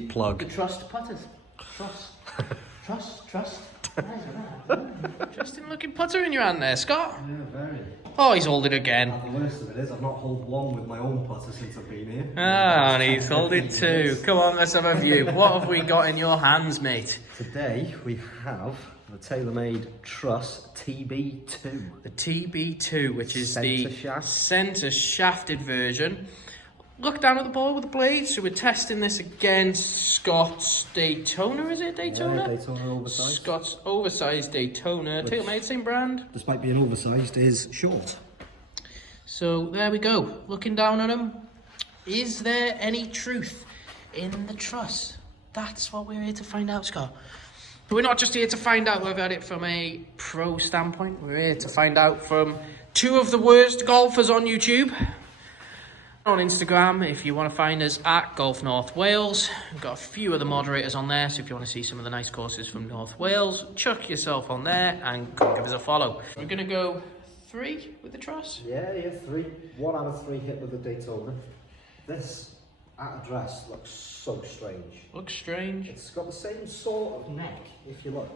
Plug. The trust putters. Trust. Interesting looking putter in your hand there, Scott. Yeah, very. Oh, he's holding again. And the worst of it is, I've not held one with my own putter since I've been here. Ah, and he's holding two. Come on, let's have a view. What have we got in your hands, mate? Today we have the Taylormade Truss TB2. The TB2, which is Centre the shaft. centre shafted version. Look down at the ball with the blade. So we're testing this against Scott's Daytona, is it? Daytona? Yeah, Daytona oversized. Scott's oversized Daytona. Taylormade, same brand. Despite being oversized, is short. So there we go. Looking down at him. Is there any truth in the truss? That's what we're here to find out, Scott. But we're not just here to find out. We've had it from a pro standpoint. We're here to find out from two of the worst golfers on YouTube. On Instagram, if you want to find us at Golf North Wales. We've got a few of the moderators on there, so if you want to see some of the nice courses from North Wales, chuck yourself on there and give us a follow. We're going to go 3 with the truss. Yeah, 3. 1 out of 3 hit with the Daytona. This at address looks so strange. Looks strange. It's got the same sort of neck, if you look,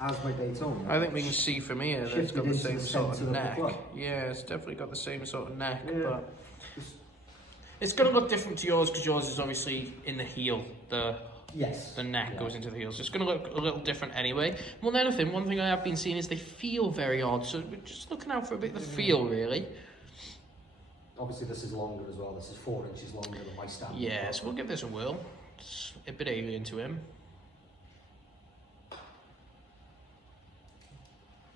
as my Daytona. I think we can see from here that it's got the same sort of neck. club. Yeah, it's definitely got the same sort of neck, Yeah. but it's going to look different to yours because yours is obviously in the heel. Yes. The neck goes into the heel, so it's going to look a little different anyway. More than anything, one thing I have been seeing is they feel very odd, so we're just looking out for a bit of the feel, really. Obviously, this is longer as well. This is 4 inches longer than my standard. Yeah, so we'll give this a whirl. It's a bit alien to him.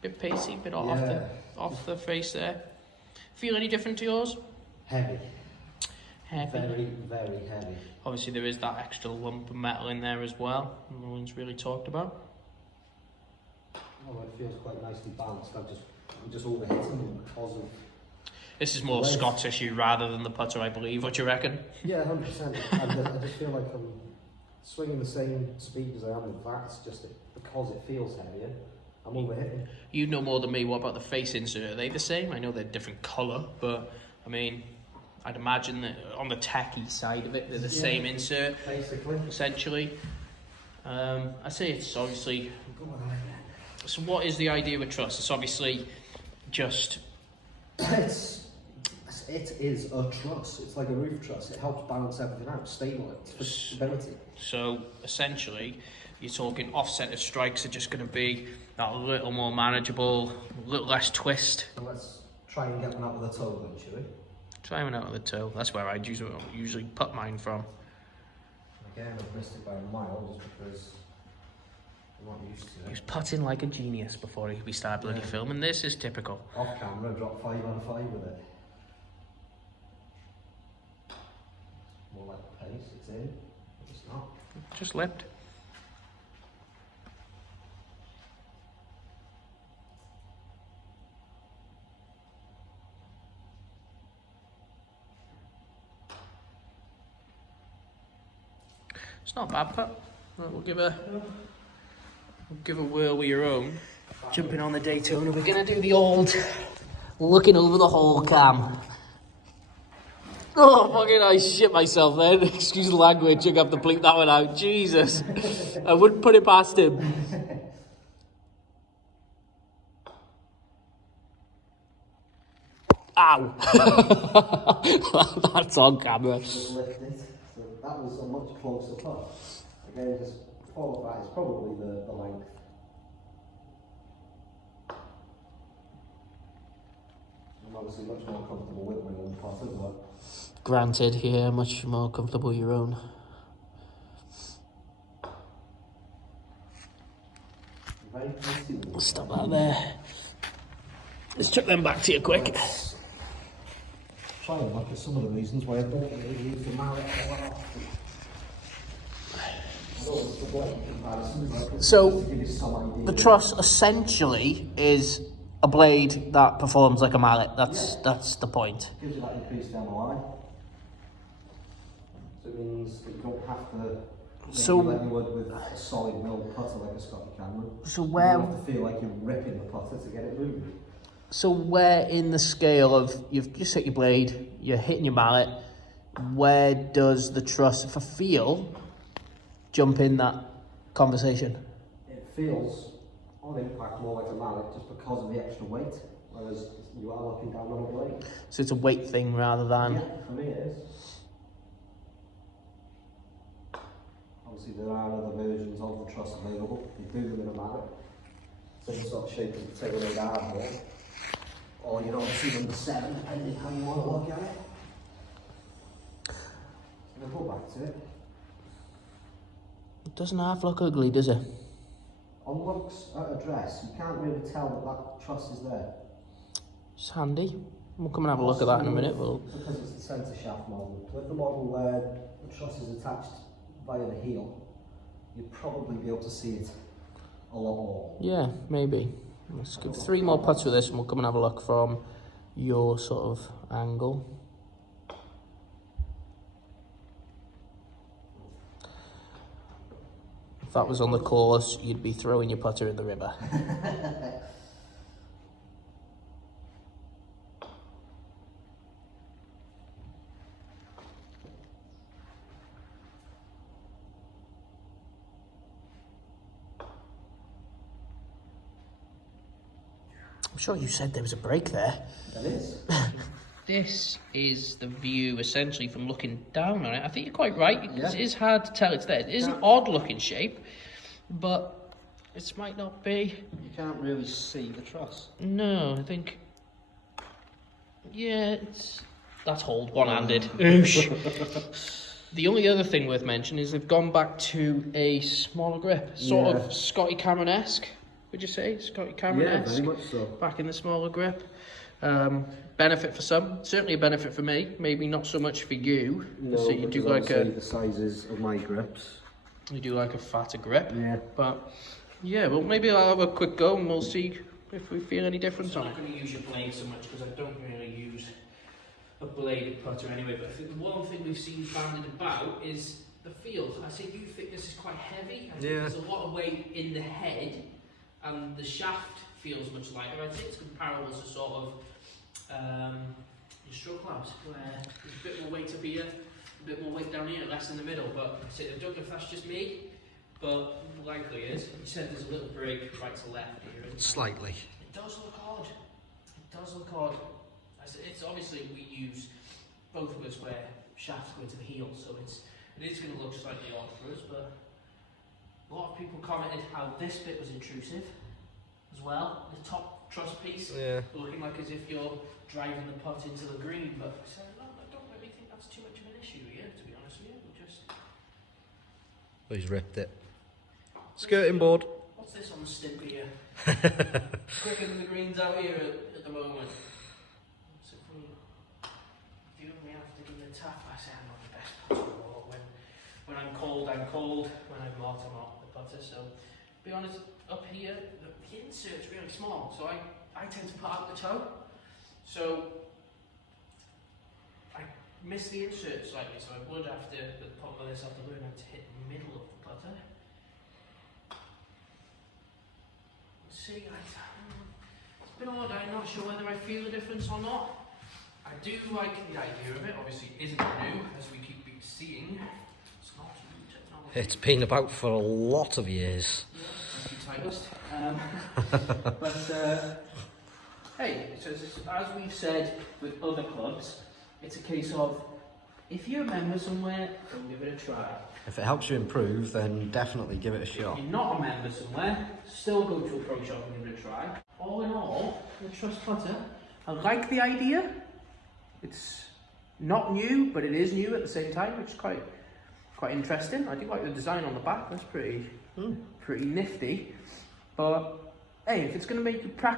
Bit pacey, bit off the face there. Feel any different to yours? Heavy. Heavy. Very, very heavy. Obviously, there is that extra lump of metal in there as well. No one's really talked about. Oh, it feels quite nicely balanced. I'm just overhitting because of... This is more Scott's issue rather than the putter, I believe. What do you reckon? Yeah, 100%. I just feel like I'm swinging the same speed as I am with that. It's just because it feels heavier, I'm overhitting. You know more than me. What about the face insert? Are they the same? I know they're different colour, but I mean, I'd imagine that on the techie side of it, they're the same insert, basically. essentially. I say it's obviously... So what is the idea with truss? It's obviously just... It is a truss. It's like a roof truss. It helps balance everything out, stable it, for stability. So essentially, you're talking off-centered strikes are just going to be that little more manageable, a little less twist. So let's try and get one out with a toe then, shall we? Try one out with the toe. That's where I'd usually putt mine from. Again, I've missed it by a mile just because I'm not used to it. He was putting like a genius before we started bloody filming. This is typical. Off camera, dropped 5 out of 5 with it. More like the pace, it's in. It's not. Just lipped. It's not a bad putt. We'll give a whirl with your own. Jumping on the Daytona, we're gonna do the old looking over the hole cam. Oh, fucking I shit myself then. Excuse the language, you're gonna have to bleep that one out. Jesus. I wouldn't put it past him. Ow. That's on camera. Just lift it. So that was a much closer putt. Again, just follow that is probably the length. I'm obviously much more comfortable with my own putter, but... Granted, yeah, much more comfortable your own. Very tasty. Stop that there. Let's chuck them back to you quick. Try and look at some of the reasons why I don't really use the mallet So, the truss essentially is a blade that performs like a mallet. That's the point. Gives you that increased MOI. So it means that you don't have to like you would with a solid milled putter like a Scotty Cameron. So you where... don't have to feel like you're ripping the putter to get it moving. So where in the scale of you've just hit your blade, you're hitting your mallet, where does the truss, for feel, jump in that conversation? It feels on impact more like a mallet just because of the extra weight, whereas you are looking down on a blade. So it's a weight thing rather than... Yeah, for me it is. Obviously there are other versions of the truss available. You do them in a mallet, same sort of shape as the Taylormade hardboard, or you'd obviously number 7, depending how you want to look at it. So we'll go back to it. It doesn't half look ugly, does it? On looks at a dress, you can't really tell that that truss is there. It's handy. We'll come and have a look at that in a minute. Because it's the centre shaft model. With the model where the truss is attached via the heel, you'd probably be able to see it a lot more. Yeah, maybe. Let's give 3 more putts with this and we'll come and have a look from your sort of angle. If that was on the course, you'd be throwing your putter in the river. I'm sure you said there was a break there. There is. This is the view essentially from looking down on it. I think you're quite right. Yeah. It is hard to tell it's there. It is an odd looking shape, but it might not be. You can't really see the truss. No, I think. Yeah, that's hold one-handed. Oosh. The only other thing worth mentioning is they've gone back to a smaller grip, sort of Scotty Cameron-esque. Would you say Scotty Cameron-esque? Yeah, very much so. Back in the smaller grip. Benefit for some, certainly a benefit for me. Maybe not so much for you. No, so you do like the sizes of my grips. You do like a fatter grip. Yeah. But yeah, well maybe I'll have a quick go and we'll see if we feel any difference on it. I'm not going to use your blade so much because I don't really use a bladed putter anyway. But I think the one thing we've seen banded about is the feel. I think you think this is quite heavy. I think there's a lot of weight in the head, and the shaft feels much lighter. I think it's comparable to sort of your stroke clubs, where there's a bit more weight up here, a bit more weight down here, less in the middle. But I don't know if that's just me, but likely is. You said there's a little break right to left here. Slightly. It does look odd. It does look odd. It's obviously we use both of us where shafts go into the heel, so it is going to look slightly odd for us. But a lot of people commented how this bit was intrusive as well. The top truss piece, looking like as if you're driving the putt into the green. But no, I don't really think that's too much of an issue here, to be honest with you. Oh, he's ripped it. Skirting board. What's this on the stimp here? Quicker than the greens out here at the moment. So if we have to give it a tap, I say I'm not the best putter in the world. When I'm cold, I'm cold. When I'm hot, I'm hot the putter. So, to be honest, up here, the insert's really small. So I tend to put out the toe. So I miss the insert slightly. So I would have to, the top of this have to learn how to hit the middle of the putter. See, it's a bit odd. I'm not sure whether I feel a difference or not. I do like the idea of it. Obviously, it isn't new, as we keep seeing. It's not new technology. It's been about for a lot of years. Yeah, thank you, Tigers. But hey, so as we've said with other clubs, it's a case of if you're a member somewhere, go give it a try. If it helps you improve, then definitely give it a If shot. you're not a member somewhere, still go to a pro shop and give it a try. All in all, the Truss Putter, I like the idea. It's not new, but it is new at the same time, which is quite interesting. I do like the design on the back. That's pretty nifty. But hey, if it's going to make you practice